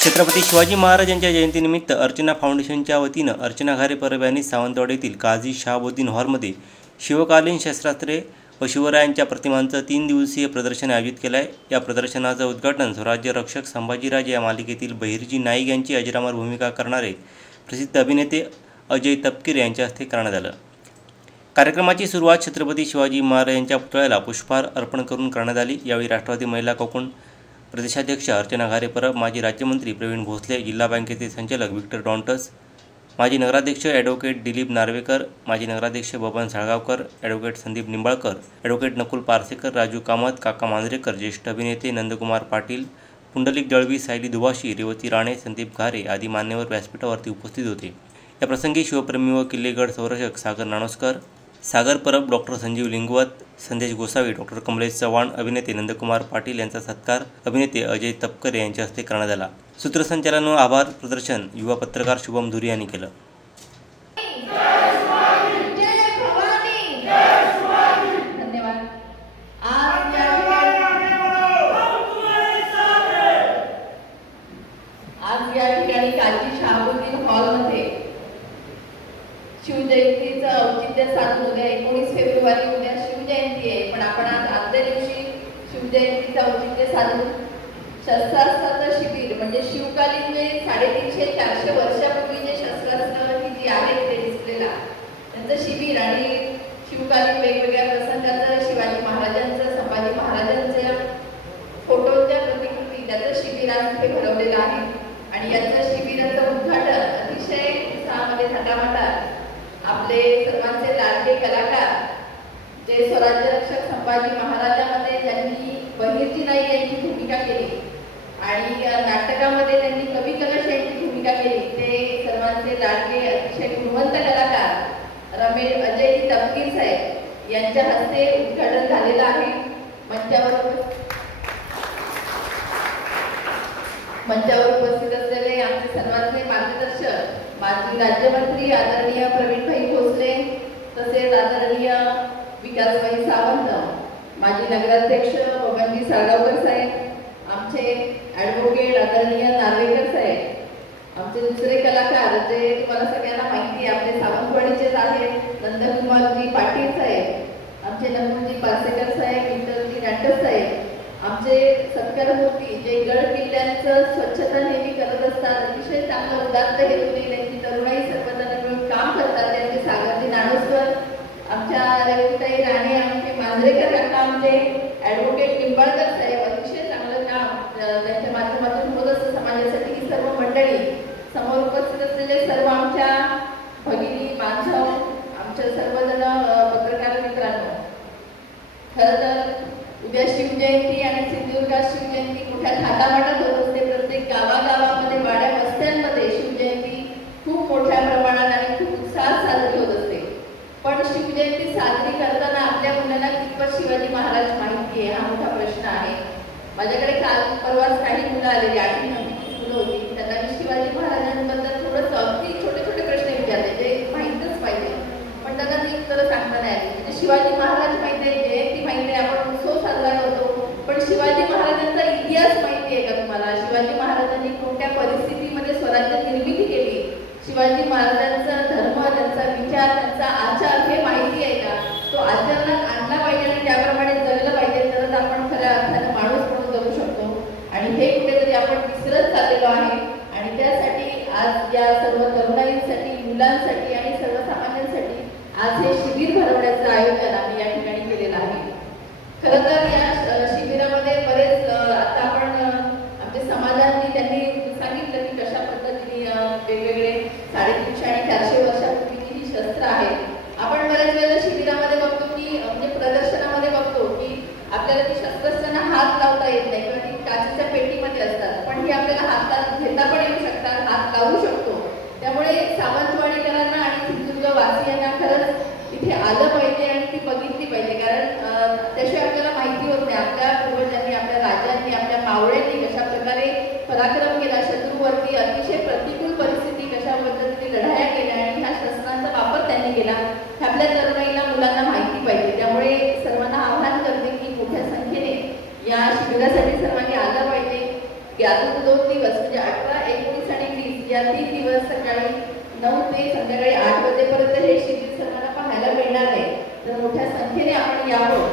छत्रपती शिवाजी महाराज यांच्या जयंतीनिमित्त अर्चना फाउंडेशनच्या वतीनं अर्चना घारे परब यांनी सावंतवाडी येथील काझी शहाबुद्दीन हॉलमध्ये शिवकालीन शस्त्रास्त्रे व शिवरायांच्या प्रतिमांचं तीन दिवसीय प्रदर्शन आयोजित केलं आहे या प्रदर्शनाचं उद्घाटन स्वराज्य रक्षक संभाजीराजे या मालिकेतील बहिर्जी नाईक यांची अजरामर भूमिका करणारे प्रसिद्ध अभिनेते अजय तपकीर यांच्या हस्ते करण्यात आलं. कार्यक्रमाची सुरुवात छत्रपती शिवाजी महाराज यांच्या पुतळ्याला पुष्पहार अर्पण करून करण्यात आली. यावेळी राष्ट्रवादी महिला कोकण प्रदेशाध्यक्ष अर्चना घारे परब माजी राज्यमंत्री प्रवीण भोसले जिल्हा बँकेचे संचालक विक्टर डॉन्टस माजी नगराध्यक्ष ॲडव्होकेट दिलीप नार्वेकर माजी नगराध्यक्ष बबन साळगावकर ॲडव्होकेट संदीप निंबाळकर ॲडव्होकेट नकुल पारसेकर राजू कामत काका मांजरेकर ज्येष्ठ अभिनेते नंदकुमार पाटील पुंडलिक दळवी सायली दुभाषी रेवती राणे संदीप घारे आदी मान्यवर व्यासपीठावरती उपस्थित होते. या प्रसंगी शिवप्रेमी व किल्लेगड संरक्षक सागर नाणोस्कर सागर परब डॉक्टर संजीव लिंगवत संदेश गोसावी डॉक्टर कमलेश चव्हाण अभिनेते नंदकुमार पाटील यांचा सत्कार अभिनेते अजय तपकरे यांच्या हस्ते करण्यात आला. सूत्रसंचालन व आभार प्रदर्शन युवा पत्रकार शुभम धुरी यांनी केलं धन्यवाद आज या ठिकाणी आज या ठिकाणी कालची शहाबुद्दीन हॉलमध्ये शिवजयंतीचं औचित्य साधून उद्या एकोणीस फेब्रुवारी उद्या शिवजयंती आहे पण आपण आज आदल्या दिवशी जयंतीचा औचित्य साधून शस्त्रास्त्राचं शिबिर म्हणजे शिवकालीन जे साडेतीनशे चारशे वर्षापूर्वी जे शस्त्रास्त्र ही जी आहेत ते डिस्प्लेला त्यांचं शिबिर आणि शिवकालीन वेगवेगळ्या प्रसंगाचं शिवाजी महाराजांचं संभाजी महाराजांचं फोटोच्या प्रतिकृती त्याचं शिबिर आज इथे भरवलेलं आहे आणि याचं शिबिराचं उद्घाटन अतिशय उत्साहामध्ये थाटामाटात आपले सर्वांचे लाडके कलाकार जे स्वराज्य रक्षक संभाजी महाराजांमध्ये ज्यांनी बहिर्जी नाईक यांची भूमिका केली आणि नाटकामध्ये त्यांनी कवी कलश यांची भूमिका केली. ते सर्वांचे लाडके अतिशय गुणवंत कलाकार रमेश अजय तपकीर साहेब यांच्या हस्ते उद्घाटन झालेलं आहे. मंचावर मंचावर उपस्थित असलेले आमचे सर्वांचे मार्गदर्शक माजी राज्यमंत्री आदरणीय प्रवीणभाई भोसले तसेच आदरणीय विकासभाई सावंत माजी नगराध्यक्ष बबनजी साळगावकर साहेब आमचे ॲडव्होकेट आदरणीय नार्वेकर साहेब आमचे दुसरे कलाकार जे तुम्हाला सगळ्यांना माहिती आहे आपले सावंतवाडीचेच आहेत नंदकुमारजी पाटील साहेब आमचे नंदूजी पारसेकर साहेब विठ्ठलजी नाटक साहेब आमचे सत्कारमूर्ती जे गड किल्ल्यांचं स्वच्छता नेहमी करत असतात अतिशय चांगलं उदात्त हेतूने त्यांची तरुणाई सर्वजण मिळून काम करतात त्यांचे सागरजी नाणोस्कर आमच्या रेवताई राणे आमचे मांजरेकर काका आमचे ॲडव्होकेट निंबाळकर साहेब अतिशय चांगलं काम अं, त्यांच्या माध्यमातून होत असतं समाजासाठी ही सर्व मंडळी समोर उपस्थित असलेले सर्व आमच्या भगिनी बांधव आमच्या सर्वजण अं, पत्रकार मित्रांनो खरं तर उद्या शिवजयंती आणि सिंधुदुर्गात शिवजयंती मोठ्या थाटामाटात होत असते. प्रत्येक गावागावामध्ये वाड्या वस्त्यांमध्ये शिवजयंती खूप मोठ्या प्रमाणात आणि खूप उत्साहात साजरी होत असते. पण शिवजयंती साजरी करताना आपल्या मुलांना कितपत शिवाजी महाराज माहिती आहे? हा मोठा प्रश्न आहे. माझ्याकडे काल परवाच काही मुलं आलेली आठवी नववीची मुलं होती. त्यांना मी शिवाजी महाराजांबद्दल थोडंसं अगदी छोटे छोटे प्रश्न विचारले. जे माहीतच पाहिजे. पण त्यांना ती उत्तरं सांगता नाही आली. म्हणजे शिवाजी महाराज माहिती आहे जयंती माहिती आहे आपण उत्सव साजरा करतो पण शिवाजी महाराजांचा इतिहास माहिती आहे का तुम्हाला शिवाजी महाराजांनी कोणत्या परिस्थितीमध्ये स्वराज्य निर्मिती केली शिवाजी महाराजांचा धर्म त्यांचा विचार त्यांचा आचार हे माहिती आहे का तो आचरणात आणला पाहिजे आणि त्याप्रमाणे जगलं पाहिजे तरच आपण खऱ्या अर्थानं माणूस म्हणून जगू शकतो आणि हे कुठेतरी आपण विसरत चाललेलो आहे आणि त्यासाठी आज या सर्व तरुणाईंसाठी मुलांसाठी आणि सर्वसामान्यांसाठी आज हे शिबिर भरवण्याचं आयोजन आम्ही या ठिकाणी केलेलं आहे. खरं तर या शिबिरामध्ये बरेच आता आपण आमच्या समाजांनी त्यांनी सांगितलं की कशा पद्धतीने वेगवेगळे साडेतीनशे आणि चारशे वर्षापूर्वीची ही शस्त्र आहेत. आपण बऱ्याच वेळेला शिबिरामध्ये बघतो की म्हणजे प्रदर्शनामध्ये बघतो की आपल्याला ती यातून दोन दिवस म्हणजे अठरा एकोणीस आणि वीस या तीन दिवस सकाळी नऊ ते संध्याकाळी आठ वाजेपर्यंत हे शिबिर सर्वांना पाहायला मिळणार आहे. तर मोठ्या संख्येने आपण यावं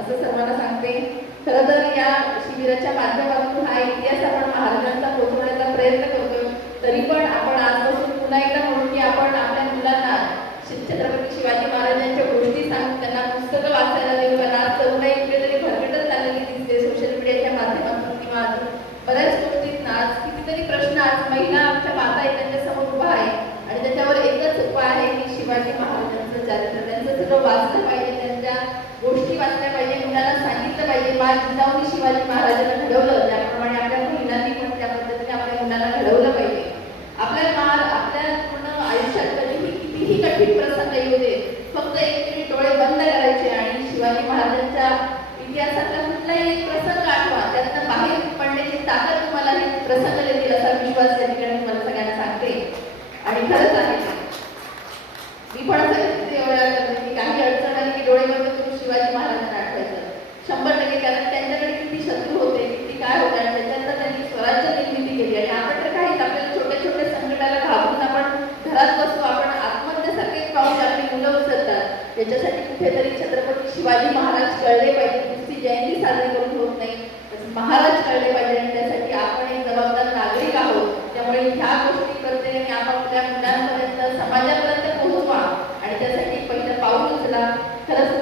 असं सर्वांना सांगते. खरं तर या शिबिराच्या माध्यमातून हा इतिहास आपण महाराजांचा पोहोचवण्याचा प्रयत्न करतो. तरी पण आपण आजपासून पुन्हा एकदा म्हणून की आपण आपल्या मुलांना छत्रपती शिवाजी महाराजांच्या गोष्टी सांगतो वाचल्या पाहिजे कुणाला सांगितलं पाहिजे मा जिजाऊनी शिवाजी महाराजांना घडवलं. त्याच्यासाठी कुठेतरी छत्रपती शिवाजी महाराज कळले पाहिजे तुमची जयंती साजरी करून होत नाही. महाराज कळले पाहिजे आणि त्यासाठी आपण एक जबाबदार नागरिक आहोत. त्यामुळे ह्या गोष्टी करते आणि आपापल्या मुलांपर्यंत समाजापर्यंत पोहोचवा. आणि त्यासाठी पहिलं पाऊल उचला. खरंच